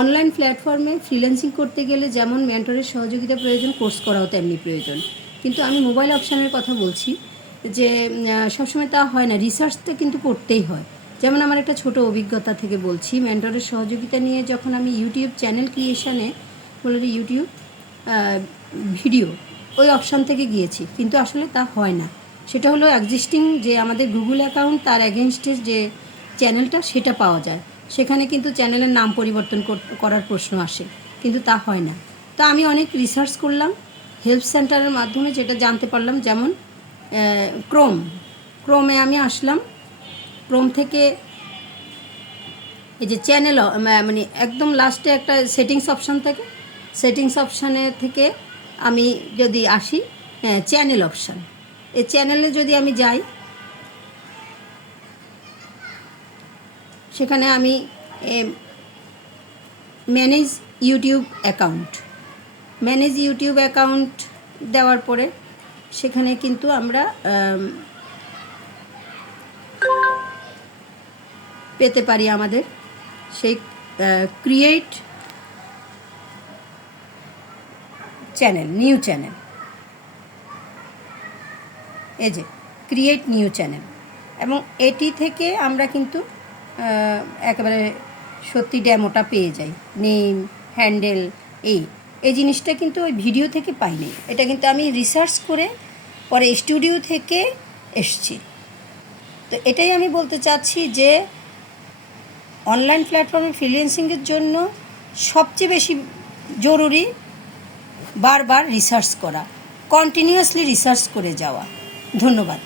Online প্ল্যাটফর্মে freelancing করতে গেলে যেমন মেন্টরের সহযোগিতা প্রয়োজন, কোর্স করাও তেমনি প্রয়োজন। কিন্তু আমি মোবাইল অপশানের কথা বলছি যে সবসময় তা হয় না, রিসার্চটা কিন্তু করতেই হয়। যেমন আমার একটা ছোট অভিজ্ঞতা থেকে বলছি, মেন্টরের সহযোগিতা নিয়ে যখন আমি ইউটিউব চ্যানেল ক্রিয়েশনে বলে ইউটিউব ভিডিও ওই অপশান থেকে গিয়েছি, কিন্তু আসলে তা হয় না। সেটা হলো এক্সিস্টিং যে আমাদের গুগল অ্যাকাউন্ট, তার এগেনস্টে যে চ্যানেলটা সেটা পাওয়া যায়, সেখানে কিন্তু চ্যানেলের নাম পরিবর্তন করার প্রশ্ন আসে, কিন্তু তা হয় না। তো আমি অনেক রিসার্চ করলাম হেল্প সেন্টারের মাধ্যমে, যেটা জানতে পারলাম। যেমন ক্রোমে আমি আসলাম, ক্রোম থেকে এই যে চ্যানেল মানে একদম লাস্টে একটা সেটিংস অপশান থাকে, সেটিংস অপশানে থেকে আমি যদি আসি চ্যানেল অপশান, এই চ্যানেলে যদি আমি যাই, সেখানে আমি ম্যানেজ ইউটিউব অ্যাকাউন্ট দেওয়ার পরে সেখানে কিন্তু আমরা পেতে পারি আমাদের সেই ক্রিয়েট চ্যানেল, নিউ চ্যানেল, এই যে ক্রিয়েট নিউ চ্যানেল। এবং এটি থেকে আমরা কিন্তু একেবারে সত্যি ডেমোটা পেয়ে যাই, নেম, হ্যান্ডেল, এই জিনিসটা কিন্তু ওই ভিডিও থেকে পাইনি, এটা কিন্তু আমি রিসার্চ করে পরে স্টুডিও থেকে এসছি। তো এটাই আমি বলতে চাচ্ছি যে অনলাইন প্ল্যাটফর্মে ফ্রিল্যান্সিংয়ের জন্য সবচেয়ে বেশি জরুরি বারবার রিসার্চ করা, কন্টিনিউয়াসলি রিসার্চ করে যাওয়া। ধন্যবাদ।